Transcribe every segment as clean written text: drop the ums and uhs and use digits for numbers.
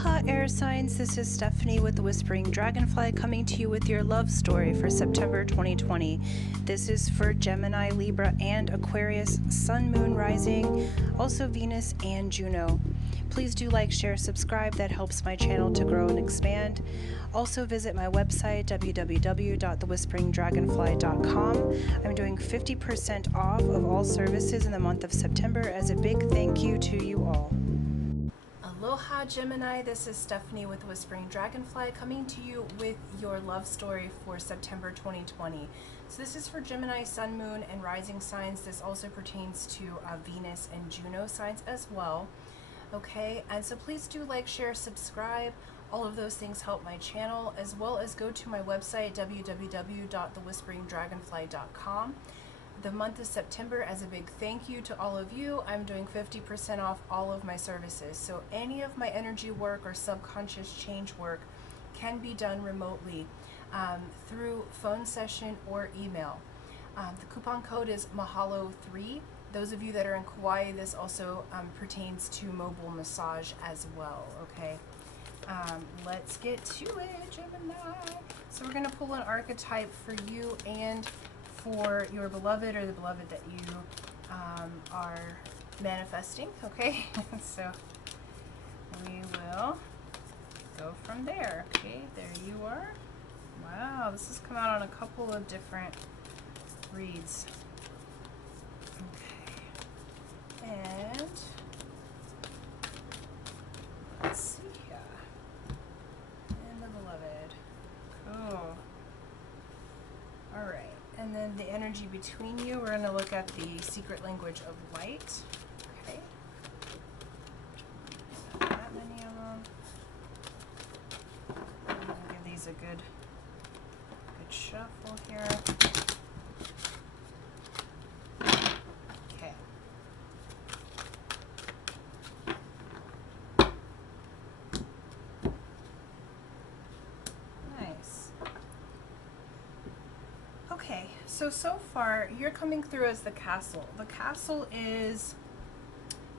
Aloha air signs, this is Stephanie with the Whispering Dragonfly coming to you with your love story for September 2020. This is for Gemini, Libra, and Aquarius, Sun, Moon, Rising, also Venus and Juno. Please do like, share, subscribe. That helps my channel to grow and expand. Also visit my website, www.thewhisperingdragonfly.com. I'm doing 50% off of all services in the month of September as a big thank you to you all. Aloha Gemini, this is Stephanie with Whispering Dragonfly coming to you with your love story for September 2020. So this is for Gemini, Sun, Moon, and Rising signs. This also pertains to Venus and Juno signs as well. Okay, and so please do like, share, subscribe. All of those things help my channel, as well as go to my website, www.thewhisperingdragonfly.com. The month of September, as a big thank you to all of you, I'm doing 50% off all of my services. So any of my energy work or subconscious change work can be done remotely through phone session or email. The coupon code is Mahalo3. Those of you that are in Kauai, this also pertains to mobile massage as well, okay? Let's get to it, Gemini. So we're going to pull an archetype for you and for your beloved or the beloved that you are manifesting, okay? So we will go from there, okay? There you are. Wow, this has come out on a couple of different reads. Okay. And let's see here. And the beloved. Cool. All right. And then the energy between you, we're going to look at the secret language of light. Okay. Not that many of them. I'm going to give these a good shuffle here. Okay. Nice. Okay, so far you're coming through as the castle. The castle is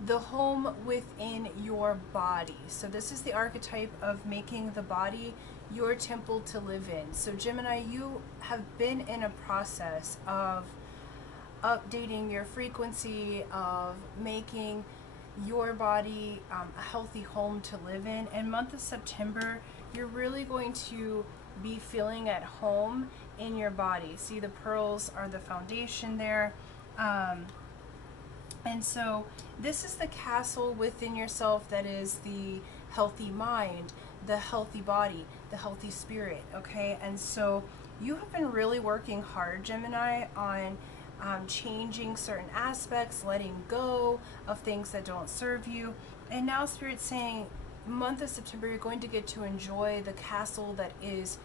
the home within your body. So this is the archetype of making the body your temple to live in. So Gemini, you have been in a process of updating your frequency, of making your body a healthy home to live in. And month of September, you're really going to be feeling at home in your body. See, the pearls are the foundation there. And so this is the castle within yourself that is the healthy mind, the healthy body, the healthy spirit, okay? And so you have been really working hard, Gemini, on changing certain aspects, letting go of things that don't serve you. And now Spirit's saying, month of September, you're going to get to enjoy the castle that is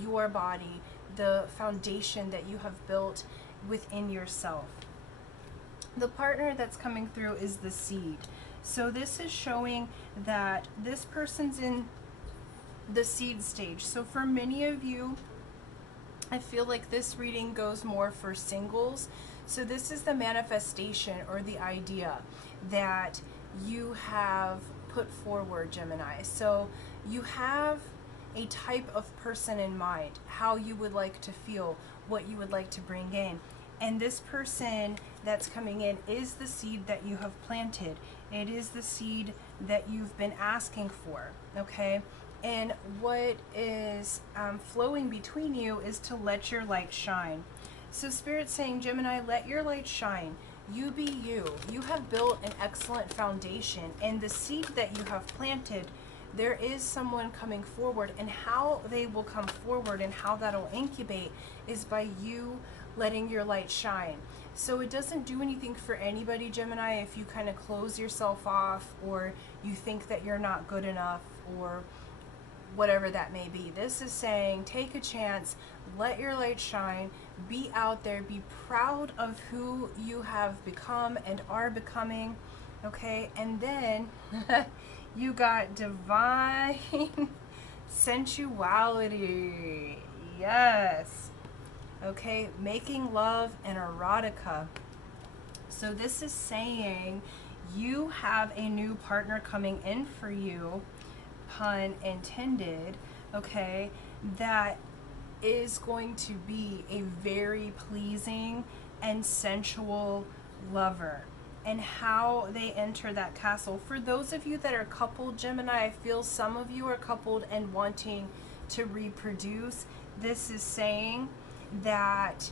your body, the foundation that you have built within yourself. The partner that's coming through is the seed. So this is showing that this person's in the seed stage. So for many of you, I feel like this reading goes more for singles. So this is the manifestation or the idea that you have put forward, Gemini. So you have a type of person in mind, how you would like to feel, what you would like to bring in. And this person that's coming in is the seed that you have planted. It is the seed that you've been asking for, okay? And what is flowing between you is to let your light shine. So Spirit's saying, Gemini, let your light shine. You be you. You have built an excellent foundation, and the seed that you have planted, there is someone coming forward, and how they will come forward and how that'll incubate is by you letting your light shine. So it doesn't do anything for anybody, Gemini, if you kind of close yourself off or you think that you're not good enough or whatever that may be. This is saying, take a chance, let your light shine, be out there, be proud of who you have become and are becoming, okay? And then you got divine sensuality. Yes. Okay, making love and erotica. So this is saying you have a new partner coming in for you, pun intended, okay, that is going to be a very pleasing and sensual lover. And how they enter that castle. For those of you that are coupled, Gemini, I feel some of you are coupled and wanting to reproduce. This is saying that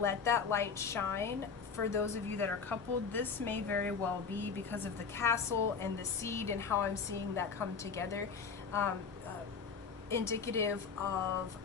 let that light shine. For those of you that are coupled, this may very well be because of the castle and the seed and how I'm seeing that come together, indicative of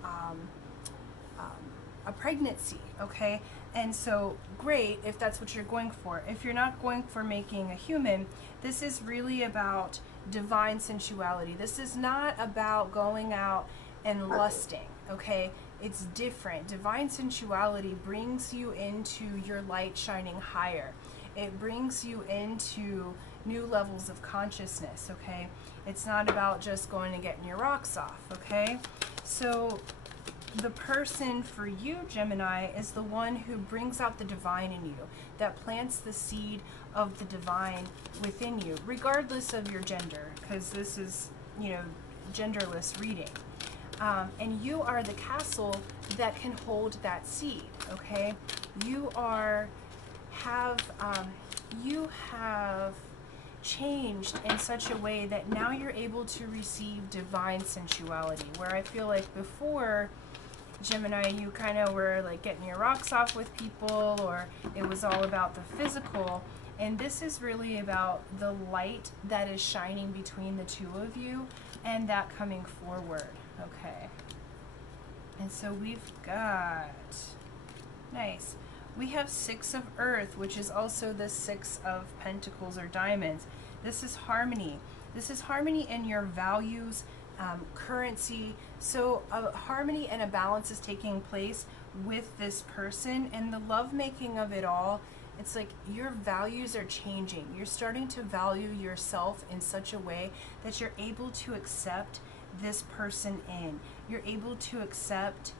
a pregnancy, okay? And so great if that's what you're going for. If you're not going for making a human, this is really about divine sensuality. This is not about going out and lusting, okay? It's different. Divine sensuality brings you into your light shining higher. It brings you into new levels of consciousness, okay? It's not about just going and getting your rocks off, okay? So the person for you, Gemini, is the one who brings out the divine in you, that plants the seed of the divine within you, regardless of your gender, because this is, genderless reading. And you are the castle that can hold that seed, okay? You have changed in such a way that now you're able to receive divine sensuality, where I feel like before, Gemini, you kind of were like getting your rocks off with people, or it was all about the physical. And this is really about the light that is shining between the two of you and that coming forward. Okay. And so we've got, nice. We have 6 of Earth, which is also the 6 of Pentacles or Diamonds. This is harmony. This is harmony in your values, currency. So a harmony and a balance is taking place with this person, and the lovemaking of it all, it's like your values are changing. You're starting to value yourself in such a way that you're able to accept this person in. You're able to accept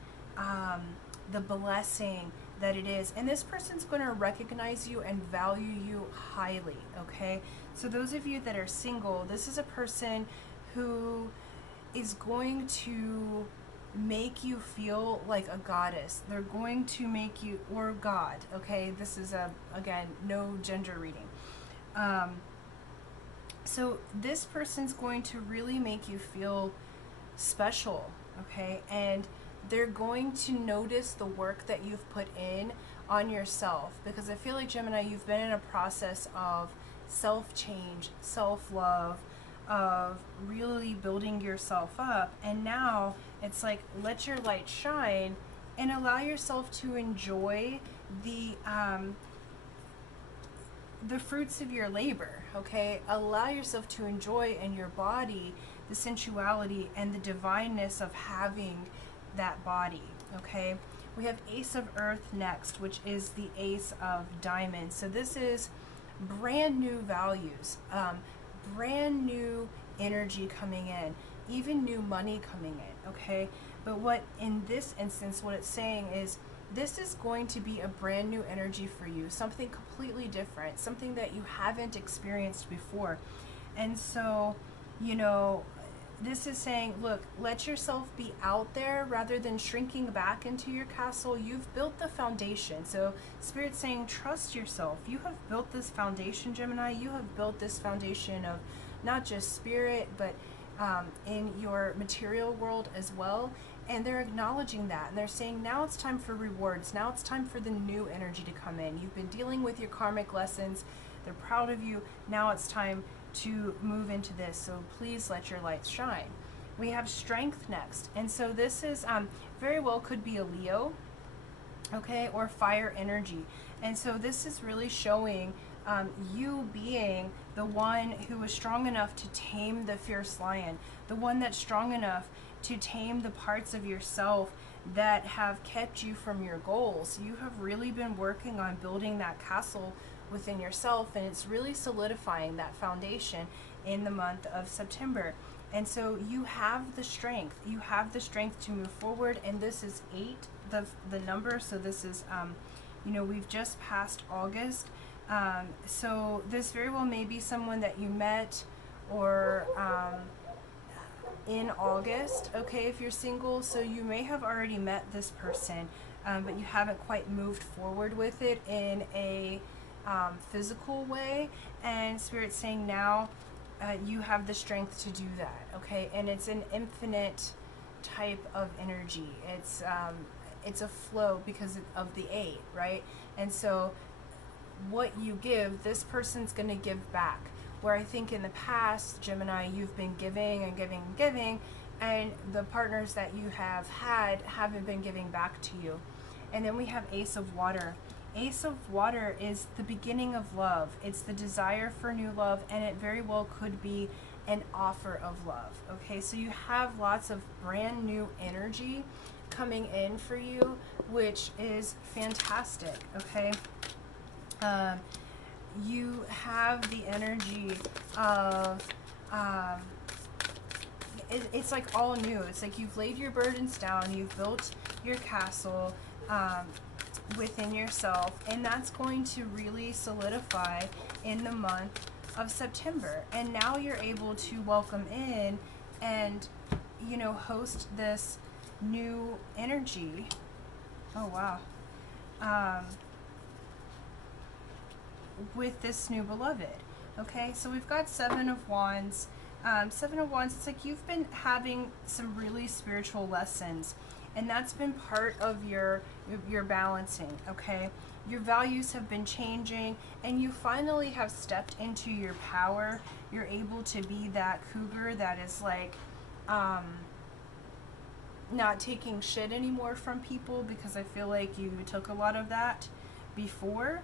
the blessing that it is. And this person's going to recognize you and value you highly, okay? So those of you that are single, this is a person who is going to make you feel like a goddess. They're going to make you, or God, okay? This is, again, no gender reading. So this person's going to really make you feel special, okay? And they're going to notice the work that you've put in on yourself, because I feel like, Gemini, you've been in a process of self-change, self-love, of really building yourself up, and now it's like, let your light shine and allow yourself to enjoy the fruits of your labor, okay? Allow yourself to enjoy in your body the sensuality and the divineness of having that body, okay? We have Ace of Earth next, which is the Ace of Diamonds. So this is brand new values, brand new energy coming in, even new money coming in, okay? But what in this instance, what it's saying is, this is going to be a brand new energy for you, something completely different, something that you haven't experienced before. And so, this is saying, look, let yourself be out there rather than shrinking back into your castle. You've built the foundation. So Spirit's saying, trust yourself. You have built this foundation, Gemini. You have built this foundation of not just spirit, but in your material world as well. And they're acknowledging that. And they're saying, now it's time for rewards. Now it's time for the new energy to come in. You've been dealing with your karmic lessons. They're proud of you. Now it's time to move into this. So please let your lights shine. We have Strength next. And so this is very well could be a Leo, okay, or fire energy. And so this is really showing you being the one who is strong enough to tame the fierce lion, the one that's strong enough to tame the parts of yourself that have kept you from your goals. You have really been working on building that castle within yourself, and it's really solidifying that foundation in the month of September. And so you have the strength. You have the strength to move forward, and this is 8, the number. So this is, we've just passed August. So this very well may be someone that you met, or in August, okay, if you're single. So you may have already met this person, but you haven't quite moved forward with it in a physical way. And Spirit's saying now you have the strength to do that, okay? And it's an infinite type of energy. It's a flow because of the 8, right? And so what you give, this person's going to give back. Where I think in the past, Gemini, you've been giving and giving and giving, and the partners that you have had haven't been giving back to you. And then we have Ace of Water. Ace of Water is the beginning of love. It's the desire for new love, and it very well could be an offer of love. Okay, so you have lots of brand new energy coming in for you, which is fantastic. Okay. You have the energy of it's like all new. It's like you've laid your burdens down, you've built your castle within yourself, and that's going to really solidify in the month of September. And now you're able to welcome in and, you know, host this new energy. Oh wow. With this new beloved. Okay, so we've got 7 of Wands. 7 of Wands, it's like you've been having some really spiritual lessons, and that's been part of your balancing. Okay, your values have been changing, and you finally have stepped into your power. You're able to be that cougar that is like not taking shit anymore from people, because I feel like you took a lot of that before.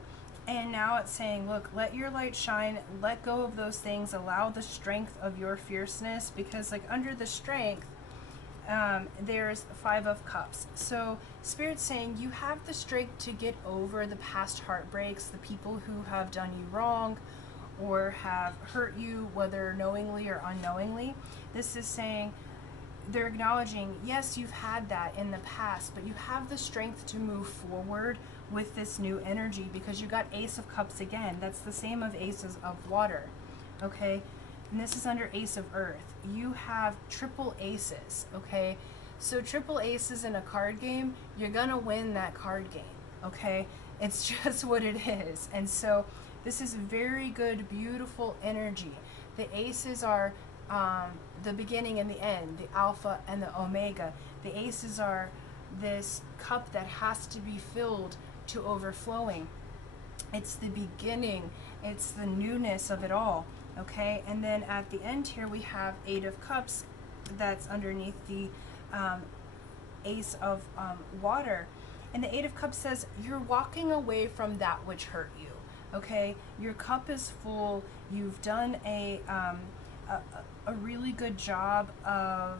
And now it's saying, look, let your light shine, let go of those things, allow the strength of your fierceness, because like under the strength, there's 5 of Cups. So Spirit's saying you have the strength to get over the past heartbreaks, the people who have done you wrong or have hurt you, whether knowingly or unknowingly. This is saying, they're acknowledging, yes, you've had that in the past, but you have the strength to move forward with this new energy, because you got Ace of Cups again. That's the same of Aces of Water, okay? And this is under Ace of Earth. You have triple aces, okay? So triple aces in a card game, you're gonna win that card game, okay? It's just what it is. And so this is very good, beautiful energy. The aces are the beginning and the end, the alpha and the omega. The aces are this cup that has to be filled to overflowing. It's the beginning, it's the newness of it all, okay? And then at the end here we have 8 of Cups that's underneath the Ace of Water. And the 8 of Cups says you're walking away from that which hurt you, okay? Your cup is full. You've done a really good job of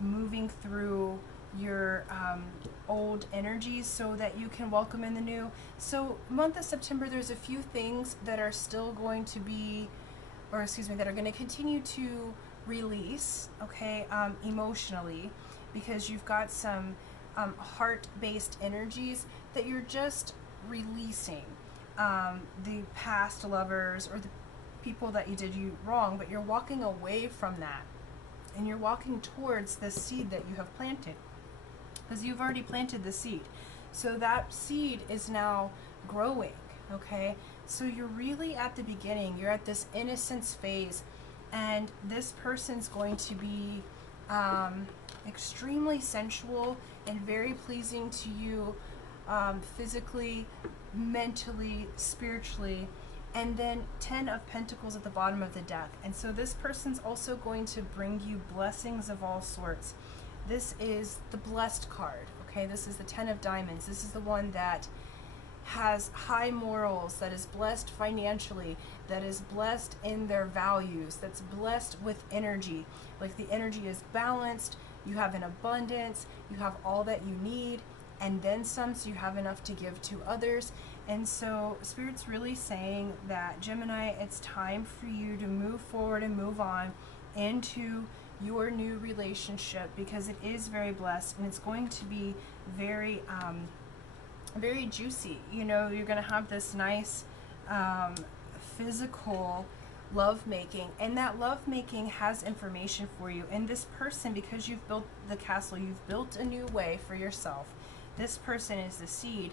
moving through your old energies so that you can welcome in the new. So month of September, there's a few things that are still going to be, or excuse me, that are going to continue to release, okay, emotionally, because you've got some heart-based energies that you're just releasing. The past lovers or the people that you did you wrong, but you're walking away from that, and you're walking towards the seed that you have planted, because you've already planted the seed. So that seed is now growing, okay? So you're really at the beginning. You're at this innocence phase, and this person's going to be extremely sensual and very pleasing to you, physically, mentally, spiritually. And then 10 of Pentacles at the bottom of the deck. And so this person's also going to bring you blessings of all sorts. This is the blessed card, okay? This is the 10 of Diamonds. This is the one that has high morals, that is blessed financially, that is blessed in their values, that's blessed with energy. Like the energy is balanced, you have an abundance, you have all that you need, and then some, so you have enough to give to others. And so Spirit's really saying that, Gemini, it's time for you to move forward and move on into your new relationship, because it is very blessed and it's going to be very very juicy. You know, you're going to have this nice physical love making, and that love making has information for you. And this person, because you've built the castle, you've built a new way for yourself. This person is the seed.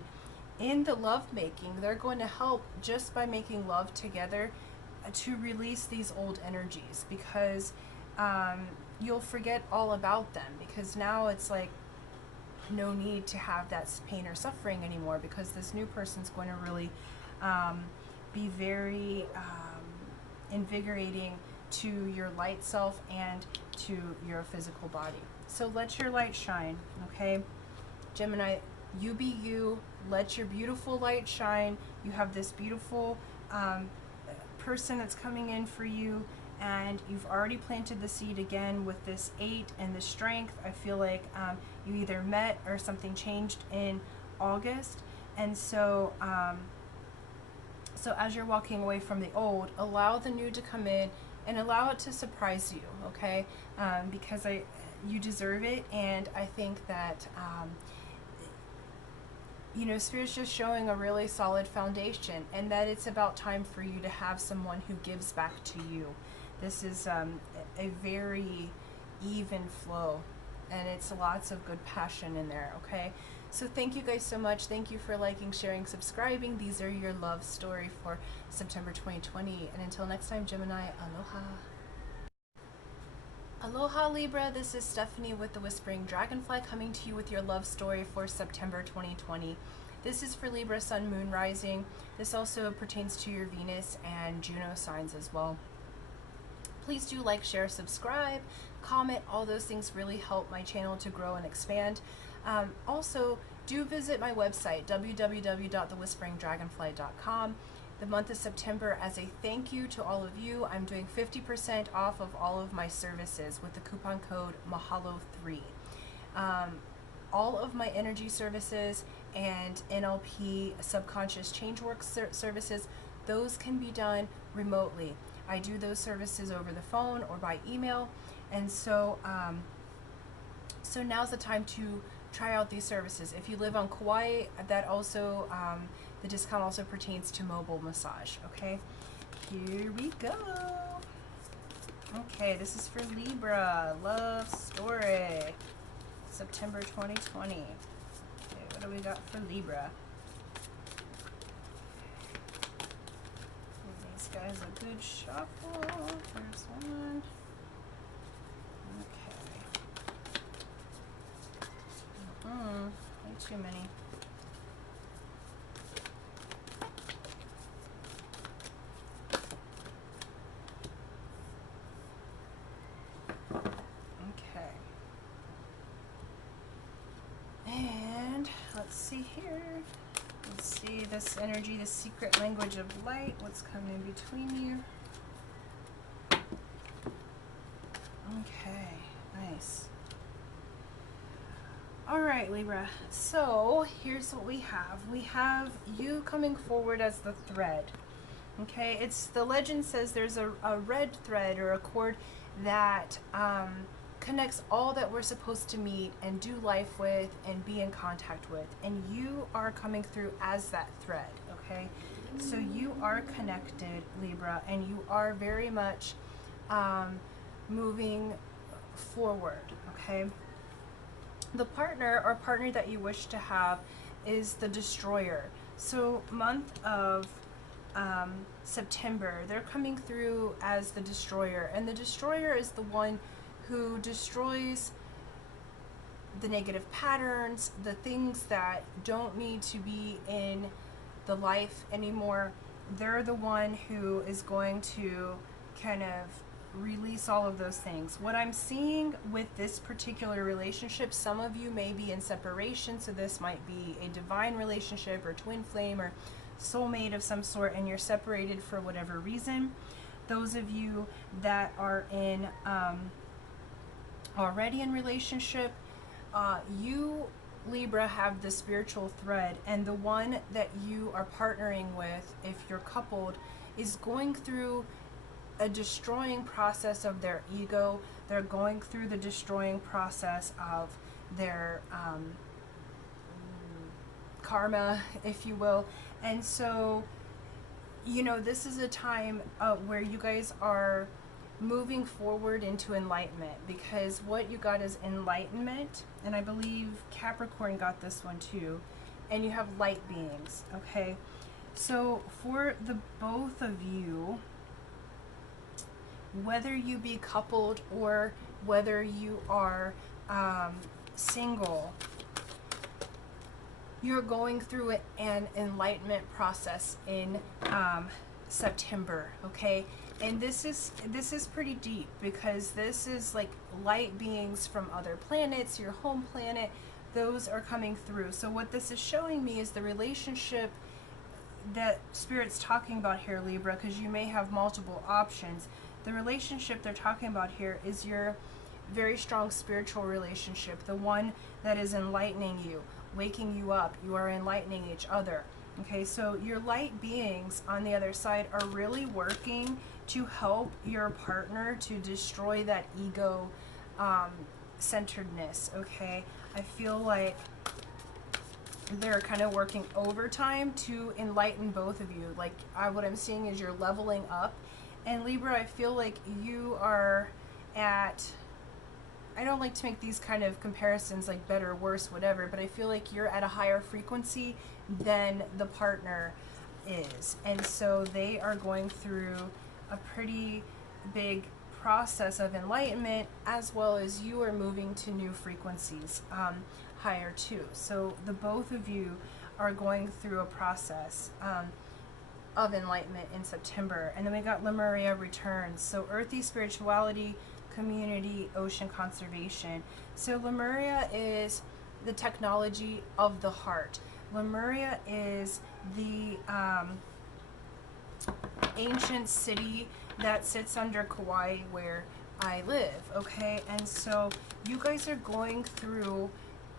In the love making, they're going to help just by making love together to release these old energies, because you'll forget all about them, because now it's like no need to have that pain or suffering anymore, because this new person's going to really be very invigorating to your light self and to your physical body. So let your light shine, okay? Gemini, you be you. Let your beautiful light shine. You have this beautiful person that's coming in for you, and you've already planted the seed again with this 8 and the strength. I feel like you either met or something changed in August, and so so as you're walking away from the old, allow the new to come in and allow it to surprise you, okay? Because you deserve it, and I think that you know, Spirit's just showing a really solid foundation, and that it's about time for you to have someone who gives back to you. This is a very even flow, and it's lots of good passion in there, okay? So thank you guys so much. Thank you for liking, sharing, subscribing. These are your love story for September 2020. And until next time, Gemini, aloha. Aloha Libra, this is Stephanie with the Whispering Dragonfly coming to you with your love story for September 2020. This is for Libra, Sun, Moon, Rising. This also pertains to your Venus and Juno signs as well. Please do like, share, subscribe, comment. All those things really help my channel to grow and expand. Also, do visit my website, www.thewhisperingdragonfly.com. The month of September, as a thank you to all of you, I'm doing 50% off of all of my services with the coupon code Mahalo3. All of my energy services and NLP subconscious change work services, those can be done remotely. I do those services over the phone or by email, and so so now's the time to try out these services. If you live on Kauai, that also the discount also pertains to mobile massage. Okay, here we go. Okay, this is for Libra, love story, September 2020. Okay, what do we got for Libra? Give these guys a good shuffle. There's one. Okay. Way too many. Okay. And let's see here. Let's see this energy, the secret language of light. What's coming between you? Okay, nice. All right, Libra. So here's what we have. We have you coming forward as the thread. Okay, it's the legend says there's a red thread or a cord that connects all that we're supposed to meet and do life with and be in contact with, and you are coming through as that thread. Okay, so you are connected, Libra, and you are very much moving forward. Okay, the partner or partner that you wish to have is the destroyer. So month of September, they're coming through as the destroyer, and the destroyer is the one who destroys the negative patterns, the things that don't need to be in the life anymore. They're the one who is going to kind of release all of those things. What I'm seeing with this particular relationship, some of you may be in separation, so this might be a divine relationship or twin flame or soulmate of some sort, and you're separated for whatever reason. Those of you that are in already in relationship, you, Libra, have the spiritual thread, and the one that you are partnering with, if you're coupled, is going through a destroying process of their ego. They're going through the destroying process of their karma, if you will. And so you know, this is a time where you guys are moving forward into enlightenment, because what you got is enlightenment, and I believe Capricorn got this one too, and you have light beings, okay? So for the both of you, whether you be coupled or whether you are single, you're going through an enlightenment process in September, okay? And this is pretty deep, because this is like light beings from other planets, your home planet, those are coming through. So what this is showing me is the relationship that Spirit's talking about here, Libra, because you may have multiple options. The relationship they're talking about here is your very strong spiritual relationship, the one that is enlightening you, waking you up. You are enlightening each other. Okay, so your light beings on the other side are really working to help your partner to destroy that ego centeredness. Okay, I feel like they're kind of working overtime to enlighten both of you. Like, what I'm seeing is you're leveling up. And Libra, I feel like you are at, I don't like to make these kind of comparisons like better, worse, whatever, but I feel like you're at a higher frequency than the partner is. And so they are going through a pretty big process of enlightenment, as well as you are moving to new frequencies, higher too. So the both of you are going through a process of enlightenment in September. And then we got Lemuria returns. So earthy spirituality, community, ocean conservation. So Lemuria is the technology of the heart. Lemuria is the ancient city that sits under Kauai, where I live, okay? And so you guys are going through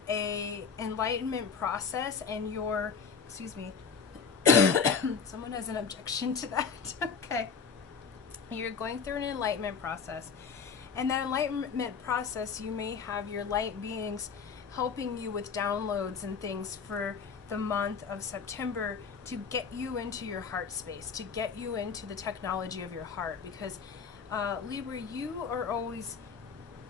a enlightenment process, and your, excuse me, someone has an objection to that. Okay, you're going through an enlightenment process, and that enlightenment process, you may have your light beings helping you with downloads and things for the month of September to get you into your heart space, to get you into the technology of your heart, because Libra, you are always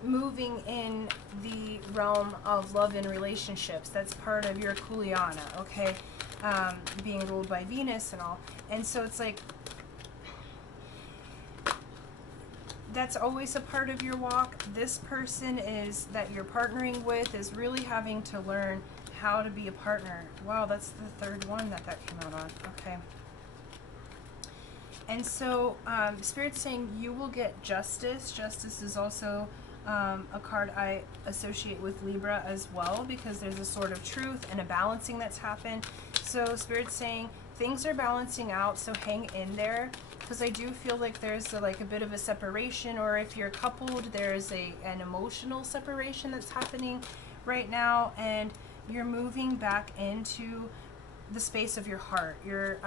moving in the realm of love and relationships. That's part of your Kuleana, okay? Being ruled by Venus and all. And so it's like, that's always a part of your walk. This person is that you're partnering with is really having to learn how to be a partner. Wow, that's the third one that came out on. Okay. And so Spirit's saying you will get justice. Justice is also a card I associate with Libra as well, because there's a sort of truth and a balancing that's happened. So Spirit's saying things are balancing out, so hang in there, because I do feel like there's like a bit of a separation, or if you're coupled, there's an emotional separation that's happening right now, and you're moving back into the space of your heart. Your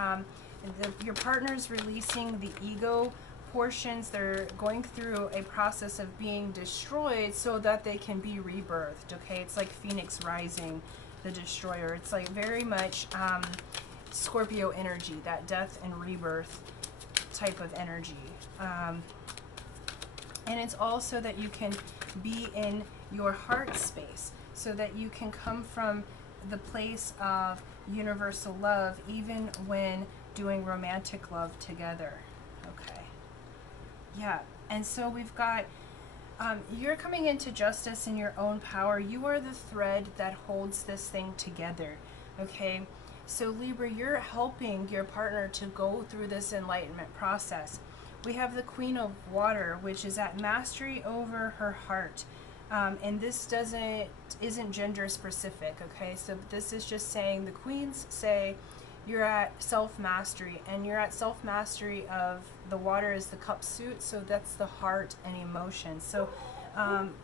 partner's releasing the ego portions. They're going through a process of being destroyed so that they can be rebirthed. Okay, it's like Phoenix rising, the destroyer. It's like very much Scorpio energy, that death and rebirth type of energy. And it's also that you can be in your heart space, so that you can come from the place of universal love, even when doing romantic love together. Okay. Yeah. And so we've got, you're coming into justice in your own power. You are the thread that holds this thing together. Okay. So Libra, you're helping your partner to go through this enlightenment process. We have the Queen of Water, which is at mastery over her heart. And this isn't gender specific, okay? So this is just saying, the queens say you're at self-mastery, and you're at self-mastery of the water is the cup suit, so that's the heart and emotion. So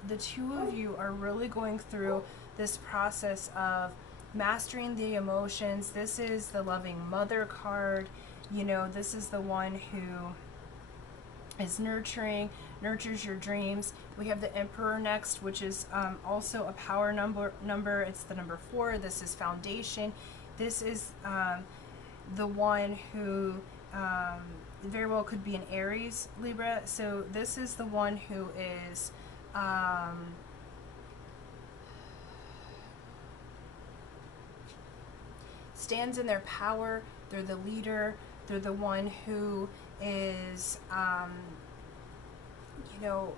the two of you are really going through this process of mastering the emotions. This is the loving mother card. You know, this is the one who is nurtures your dreams. We have the Emperor next, which is also a power number. It's the number 4. This is foundation. This is the one who very well could be an Aries, Libra. So this is the one who is stands in their power. They're the leader. They're the one who is, you know,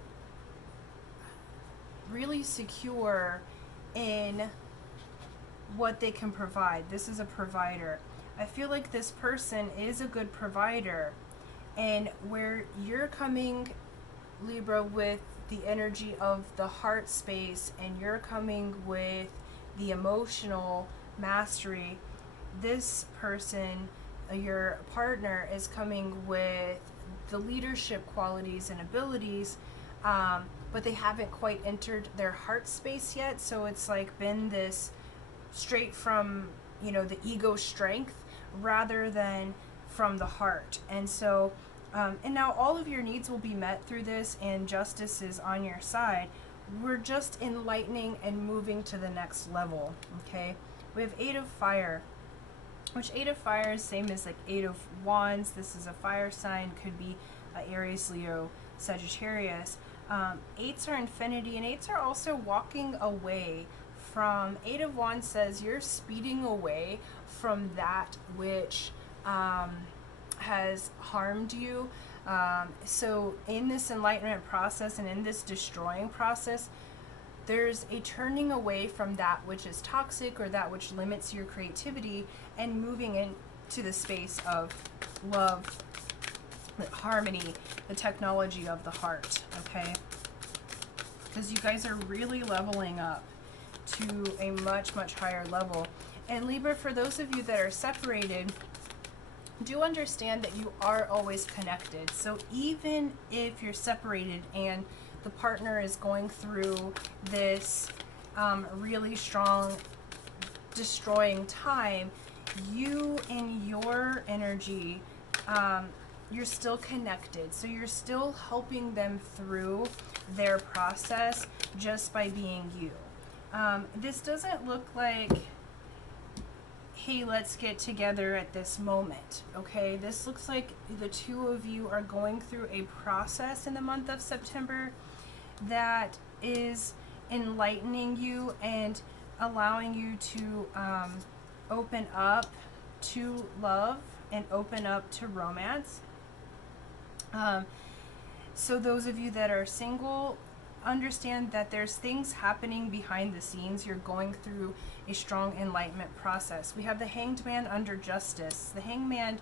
really secure in what they can provide. This is a provider. I feel like this person is a good provider, and where you're coming, Libra, with the energy of the heart space, and you're coming with the emotional mastery, this person, your partner, is coming with the leadership qualities and abilities, but they haven't quite entered their heart space yet. So it's like been this straight from, you know, the ego strength rather than from the heart. And so, and now all of your needs will be met through this, and justice is on your side. We're just enlightening and moving to the next level, okay? We have Eight of Fire, which Eight of Fire is same as like Eight of Wands. This is a fire sign, could be Aries, Leo, Sagittarius. Eights are infinity, and eights are also walking away from, Eight of Wands says you're speeding away from that which has harmed you. So in this enlightenment process and in this destroying process, there's a turning away from that which is toxic or that which limits your creativity, and moving into the space of love, harmony, the technology of the heart, okay? Because you guys are really leveling up to a much, much higher level. And Libra, for those of you that are separated, do understand that you are always connected. So even if you're separated and the partner is going through this really strong destroying time, you in your energy, you're still connected. So you're still helping them through their process just by being you. This doesn't look like, hey, let's get together at this moment, okay? This looks like the two of you are going through a process in the month of September that is enlightening you and allowing you to open up to love and open up to romance. So those of you that are single, understand that there's things happening behind the scenes. You're going through a strong enlightenment process. We have the Hanged Man under justice. The Hanged Man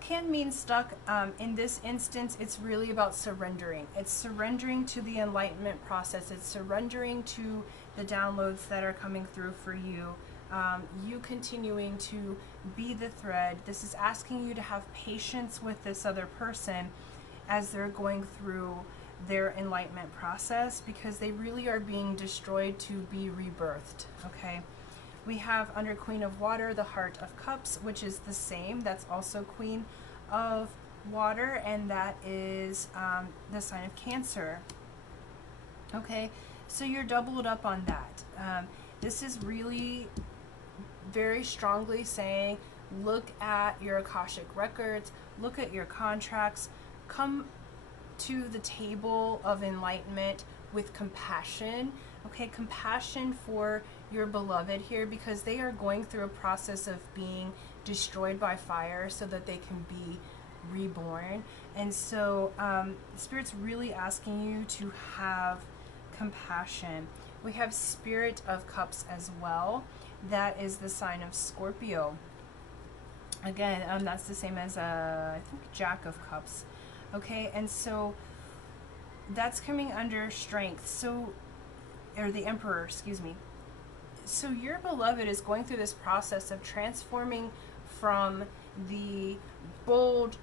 can mean stuck. In this instance, it's really about surrendering. It's surrendering to the enlightenment process. It's surrendering to the downloads that are coming through for you. You continuing to be the thread. This is asking you to have patience with this other person as they're going through their enlightenment process, because they really are being destroyed to be rebirthed, okay? We have under Queen of Water, the Heart of Cups, which is the same. That's also Queen of Water, and that is the sign of Cancer. Okay, so you're doubled up on that. This is really very strongly saying, look at your Akashic records, look at your contracts, come to the table of enlightenment with compassion, okay? Compassion for your beloved here, because they are going through a process of being destroyed by fire so that they can be reborn. And so Spirit's really asking you to have compassion. We have Spirit of Cups as well. That is the sign of Scorpio. Again, that's the same as I think Jack of Cups. Okay, and so that's coming under strength. So, or the Emperor, excuse me. So your beloved is going through this process of transforming from the bold,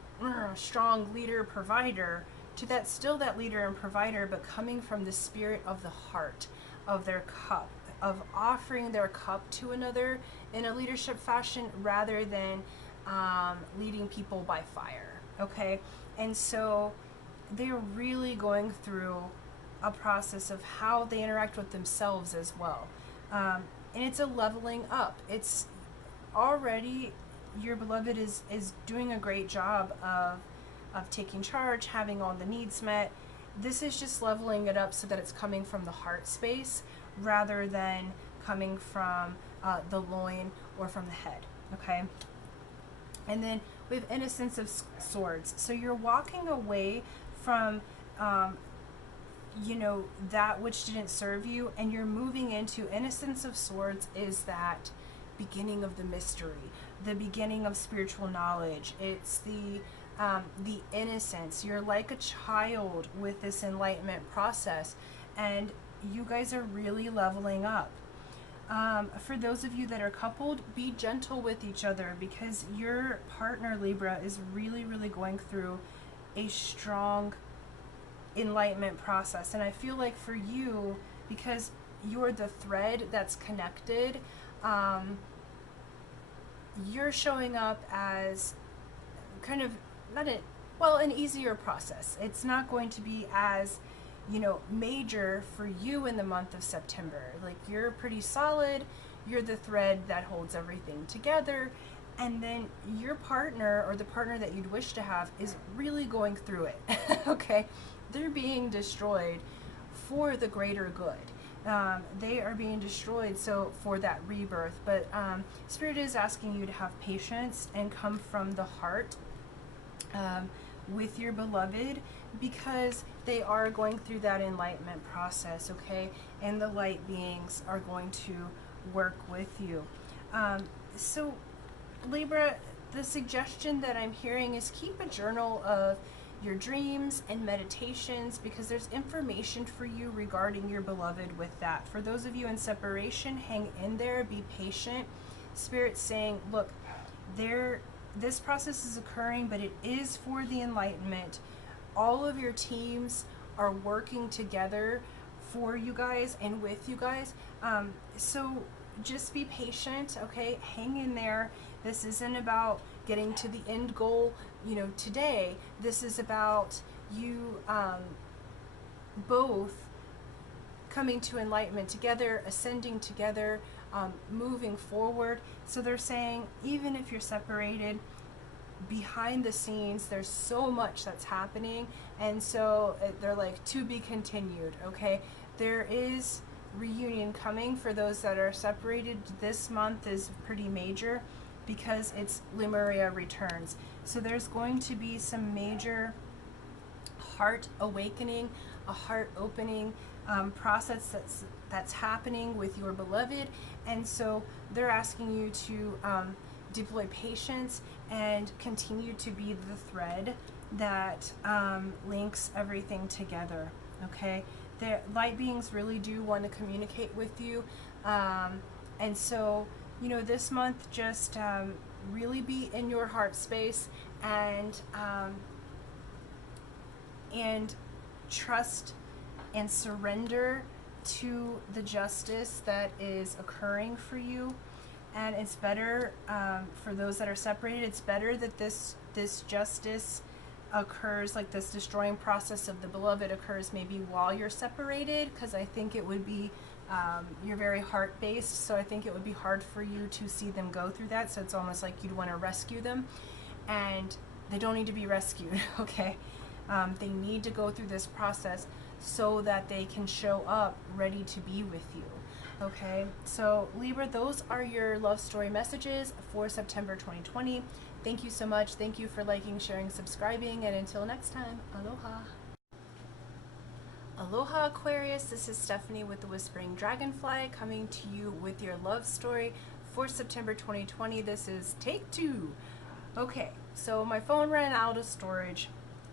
strong leader provider to that still that leader and provider, but coming from the spirit of the heart of their cup, of offering their cup to another in a leadership fashion rather than leading people by fire. Okay, and so they're really going through a process of how they interact with themselves as well. And it's a leveling up. It's already your beloved is doing a great job of taking charge, having all the needs met. This is just leveling it up so that it's coming from the heart space rather than coming from the loin or from the head. Okay. And then we have Innocence of Swords. So you're walking away from, that which didn't serve you, and you're moving into Innocence of Swords is that beginning of the mystery, the beginning of spiritual knowledge. It's the innocence. You're like a child with this enlightenment process, and you guys are really leveling up. For those of you that are coupled, be gentle with each other, because your partner, Libra, is really, really going through a strong enlightenment process. And I feel like for you, because you're the thread that's connected, you're showing up as kind of an easier process. It's not going to be as major for you in the month of September. Like, you're pretty solid, you're the thread that holds everything together, and then your partner, or the partner that you'd wish to have, is really going through it. Okay, they're being destroyed for the greater good. They are being destroyed so for that rebirth, but Spirit is asking you to have patience and come from the heart with your beloved, because they are going through that enlightenment process, okay? And the light beings are going to work with you. So Libra, the suggestion that I'm hearing is keep a journal of your dreams and meditations, because there's information for you regarding your beloved with that. For those of you in separation, hang in there, be patient. Spirit's saying, look, this process is occurring, but it is for the enlightenment. All of your teams are working together for you guys and with you guys. So just be patient, okay? Hang in there. This isn't about getting to the end goal, today. This is about you both coming to enlightenment together, ascending together, moving forward. So they're saying, even if you're separated, behind the scenes, there's so much that's happening. And so they're like, to be continued, okay? There is reunion coming for those that are separated. This month is pretty major because it's Lemuria returns. So there's going to be some major heart awakening, a heart opening process that's happening with your beloved. And so they're asking you to deploy patience and continue to be the thread that links everything together, okay? The light beings really do want to communicate with you, and so this month, just really be in your heart space and trust and surrender to the justice that is occurring for you. And it's better for those that are separated, it's better that this justice occurs, like this destroying process of the beloved occurs maybe while you're separated, because I think it would be, you're very heart-based, so I think it would be hard for you to see them go through that. So it's almost like you'd want to rescue them, and they don't need to be rescued, okay? They need to go through this process so that they can show up ready to be with you. Okay, so Libra, those are your love story messages for September 2020. Thank you so much. Thank you for liking, sharing, subscribing, and until next time, aloha. Aloha Aquarius, this is Stephanie with the Whispering Dragonfly coming to you with your love story for September 2020. This is take 2. Okay, so my phone ran out of storage.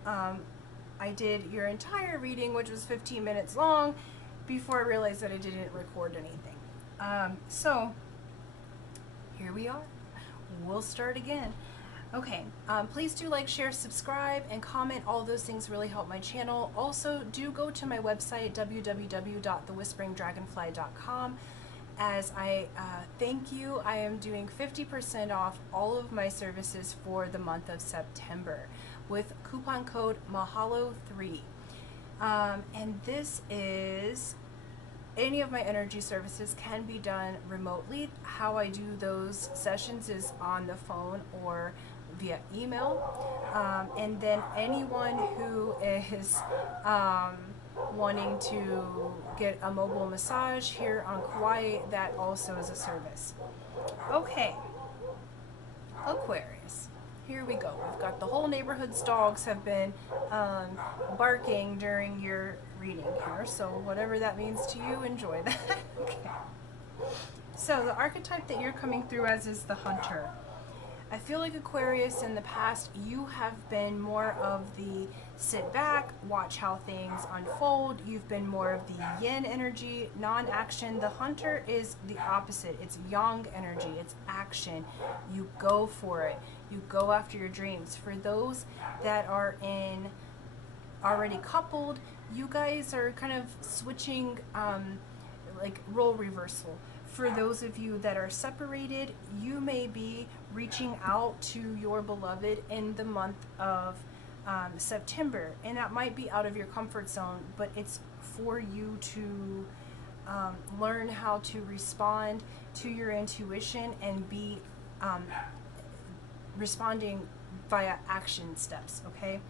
I did your entire reading, which was 15 minutes long, before I realized that I didn't record anything. So here we are. We'll start again. Okay, please do like, share, subscribe, and comment. All those things really help my channel. Also, do go to my website, www.thewhisperingdragonfly.com. As I thank you, I am doing 50% off all of my services for the month of September with coupon code MAHALO3. And this is any of my energy services can be done remotely. How I do those sessions is on the phone or via email. And then anyone who is wanting to get a mobile massage here on Kauai, that also is a service. Okay, Aquarius. Here we go. We've got the whole neighborhood's dogs have been um, barking during your reading here. So whatever that means to you, enjoy that. Okay. So the archetype that you're coming through as is the hunter. I feel like Aquarius in the past, you have been more of the sit back, watch how things unfold. You've been more of the yin energy, non-action. The hunter is the opposite. It's yang energy. It's action. You go for it. You go after your dreams. For those that are in already coupled, you guys are kind of switching like role reversal. For those of you that are separated, you may be reaching out to your beloved in the month of September, and that might be out of your comfort zone, but it's for you to learn how to respond to your intuition and be responding via action steps, okay?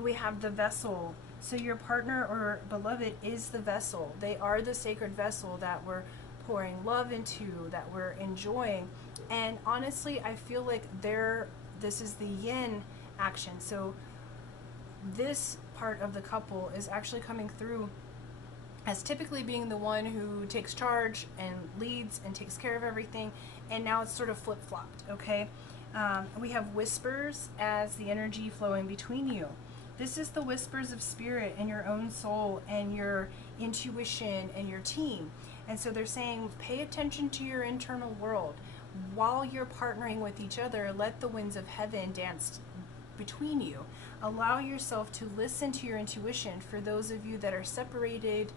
We have the vessel. So your partner or beloved is the vessel. They are the sacred vessel that we're pouring love into, that we're enjoying. And honestly, I feel like this is the yin action. So this part of the couple is actually coming through as typically being the one who takes charge and leads and takes care of everything. And now it's sort of flip-flopped, okay? We have whispers as the energy flowing between you. This is the whispers of spirit and your own soul and your intuition and your team. And so they're saying, pay attention to your internal world. While you're partnering with each other, let the winds of heaven dance between you. Allow yourself to listen to your intuition. For those of you that are separated,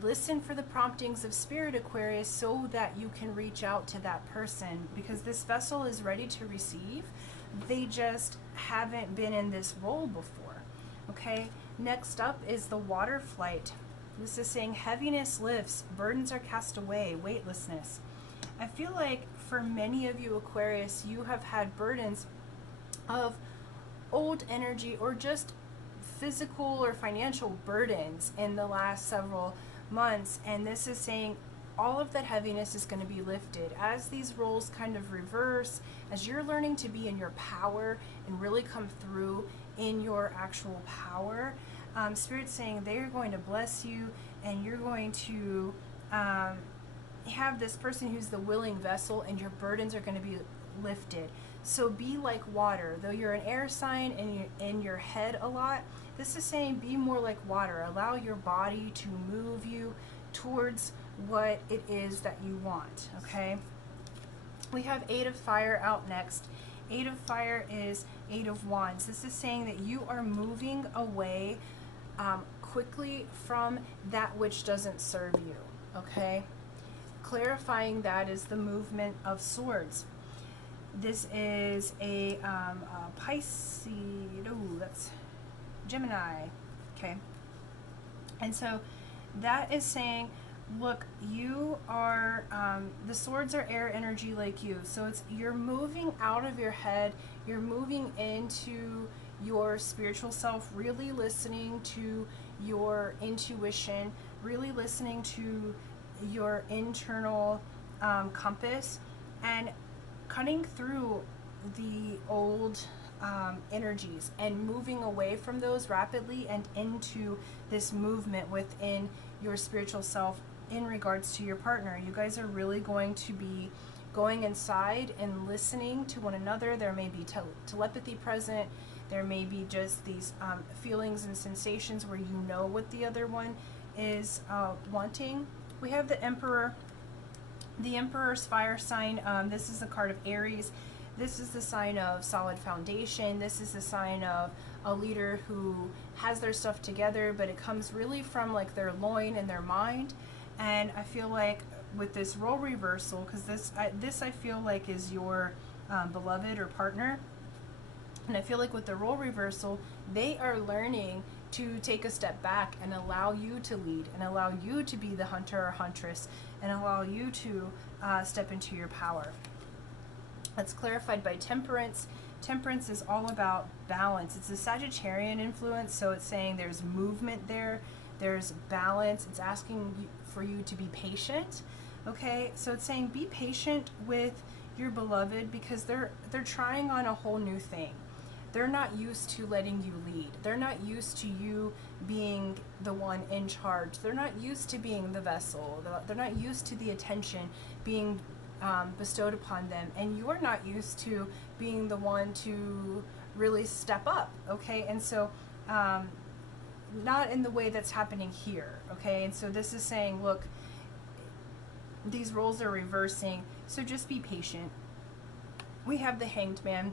listen for the promptings of Spirit, Aquarius, so that you can reach out to that person, because this vessel is ready to receive. They just haven't been in this role before. Okay, next up is the water flight. This is saying heaviness lifts, burdens are cast away, weightlessness. I feel like for many of you, Aquarius, you have had burdens of old energy or just physical or financial burdens in the last several months, and this is saying all of that heaviness is going to be lifted as these roles kind of reverse, as you're learning to be in your power and really come through in your actual power. Spirit's saying they're going to bless you, and you're going to have this person who's the willing vessel, and your burdens are going to be lifted. So be like water. Though you're an air sign and you're in your head a lot, this is saying be more like water. Allow your body to move you towards what it is that you want, okay? We have Eight of Fire out next. Eight of Fire is Eight of Wands. This is saying that you are moving away quickly from that which doesn't serve you, okay? Clarifying that is the movement of swords. This is a Pisces, oh, that's Gemini, okay? And so that is saying, look, you are, the swords are air energy like you. So it's, you're moving out of your head, you're moving into your spiritual self, really listening to your intuition, really listening to your internal compass, and cutting through the old energies and moving away from those rapidly and into this movement within your spiritual self in regards to your partner. You guys are really going to be going inside and listening to one another. There may be telepathy present. There may be just these feelings and sensations where you know what the other one is wanting. We have the Emperor. The Emperor's fire sign. This is the card of Aries. This is the sign of solid foundation. This is the sign of a leader who has their stuff together, but it comes really from like their loin and their mind. And I feel like with this role reversal, because this I feel like is your beloved or partner, and I feel like with the role reversal, they are learning to take a step back and allow you to lead and allow you to be the hunter or huntress and allow you to step into your power. That's clarified by temperance. Temperance is all about balance. It's a Sagittarian influence, so it's saying there's movement there, there's balance. It's asking for you to be patient. Okay, so it's saying be patient with your beloved because they're trying on a whole new thing. They're not used to letting you lead. They're not used to you being the one in charge. They're not used to being the vessel. They're not used to the attention being bestowed upon them, and you're not used to being the one to really step up. Okay, and so not in the way that's happening here. Okay, and so this is saying, look, these roles are reversing, so just be patient. We have the Hanged Man.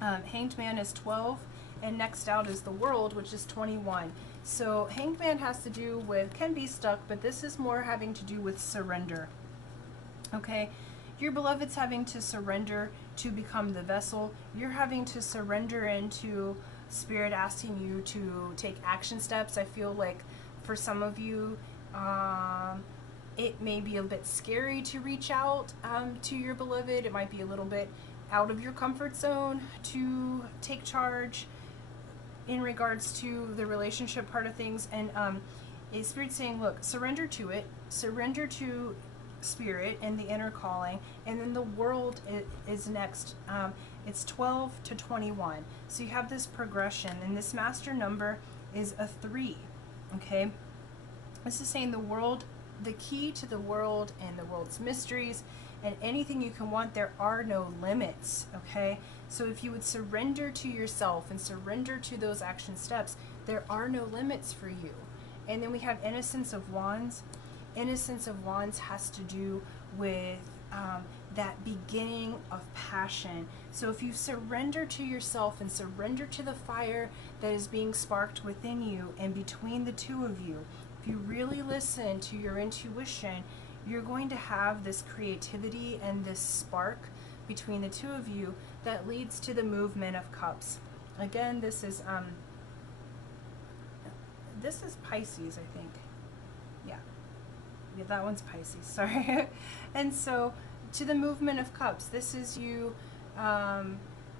Hanged Man is 12, and next out is the World, which is 21. So Hanged Man has to do with, can be stuck, but this is more having to do with surrender. Okay, your beloved's having to surrender to become the vessel. You're having to surrender into Spirit asking you to take action steps. I feel like for some of you, it may be a bit scary to reach out to your beloved. It might be a little bit out of your comfort zone to take charge in regards to the relationship part of things. And is Spirit saying, look, surrender to it, surrender to Spirit and the inner calling, and then the World is next. It's 12 to 21. So you have this progression, and this master number is a 3. Okay, this is saying the world, the key to the world and the world's mysteries and anything you can want, there are no limits. Okay, so if you would surrender to yourself and surrender to those action steps, there are no limits for you. And then we have Innocence of Wands. Innocence of Wands has to do with that beginning of passion. So if you surrender to yourself and surrender to the fire that is being sparked within you and between the two of you, if you really listen to your intuition, you're going to have this creativity and this spark between the two of you that leads to the movement of cups. Again, this is Pisces, I think. Yeah, that one's Pisces, sorry. And so to the movement of cups, this is you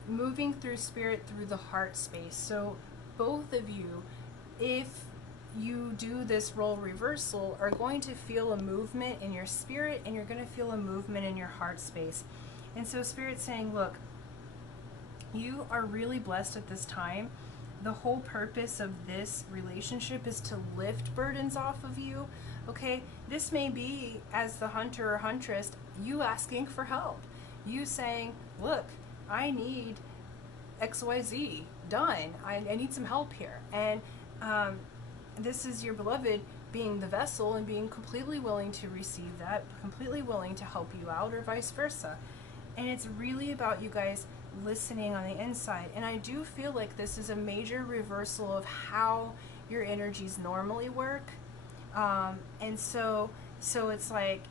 moving through Spirit through the heart space. So both of you, if you do this role reversal, are going to feel a movement in your spirit, and you're going to feel a movement in your heart space. And so Spirit's saying, look, you are really blessed at this time. The whole purpose of this relationship is to lift burdens off of you. Okay, this may be, as the hunter or huntress, you asking for help. You saying, look, I need XYZ done. I need some help here. And this is your beloved being the vessel and being completely willing to receive that, completely willing to help you out, or vice versa. And it's really about you guys listening on the inside. And I do feel like this is a major reversal of how your energies normally work. And so it's like,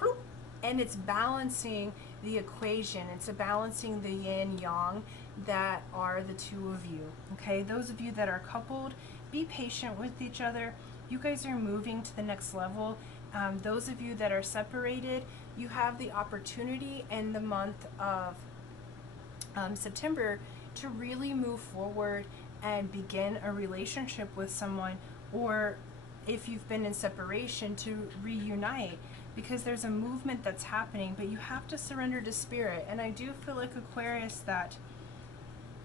whoop, and it's balancing the equation. It's a balancing the yin yang that are the two of you. Okay, those of you that are coupled, be patient with each other. You guys are moving to the next level. Those of you that are separated, you have the opportunity in the month of September to really move forward and begin a relationship with someone, or if you've been in separation, to reunite, because there's a movement that's happening. But you have to surrender to Spirit. And I do feel like, Aquarius, that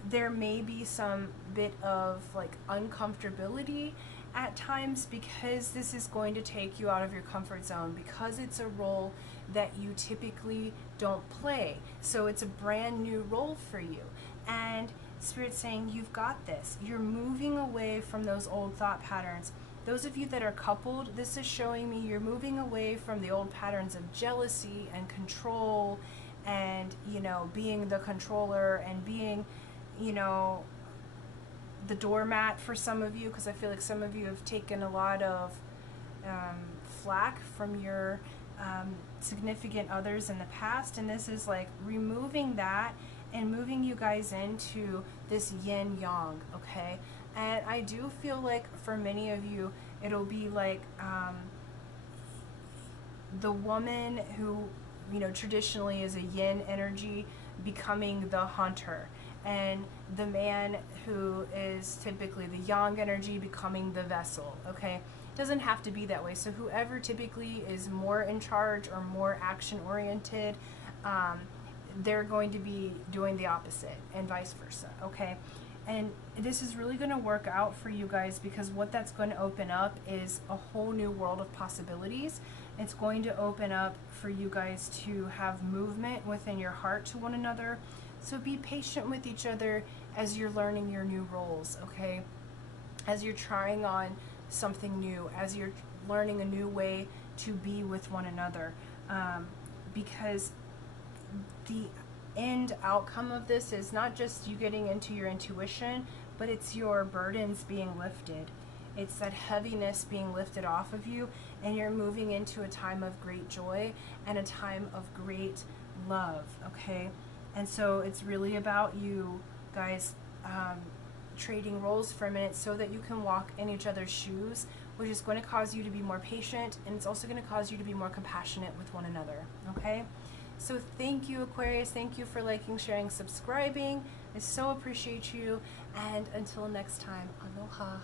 there may be some bit of like uncomfortability at times, because this is going to take you out of your comfort zone, because it's a role that you typically don't play. So it's a brand new role for you. And Spirit's saying, you've got this. You're moving away from those old thought patterns. Those of you that are coupled, this is showing me you're moving away from the old patterns of jealousy and control and, being the controller and being, the doormat for some of you, because I feel like some of you have taken a lot of flack from your significant others in the past, and this is like removing that and moving you guys into this yin yang. Okay, And I do feel like for many of you, it'll be like the woman who, you know, traditionally is a yin energy becoming the hunter, and the man who is typically the yang energy becoming the vessel, okay? It doesn't have to be that way. So whoever typically is more in charge or more action oriented, they're going to be doing the opposite, and vice versa, okay? And this is really going to work out for you guys, because what that's going to open up is a whole new world of possibilities. It's going to open up for you guys to have movement within your heart to one another. So be patient with each other as you're learning your new roles, okay? As you're trying on something new, as you're learning a new way to be with one another. Because the end outcome of this is not just you getting into your intuition, but it's your burdens being lifted. It's that heaviness being lifted off of you, and you're moving into a time of great joy and a time of great love, okay? And so it's really about you guys trading roles for a minute so that you can walk in each other's shoes, which is going to cause you to be more patient, and it's also going to cause you to be more compassionate with one another, okay? So thank you, Aquarius. Thank you for liking, sharing, subscribing. I so appreciate you. And until next time, aloha.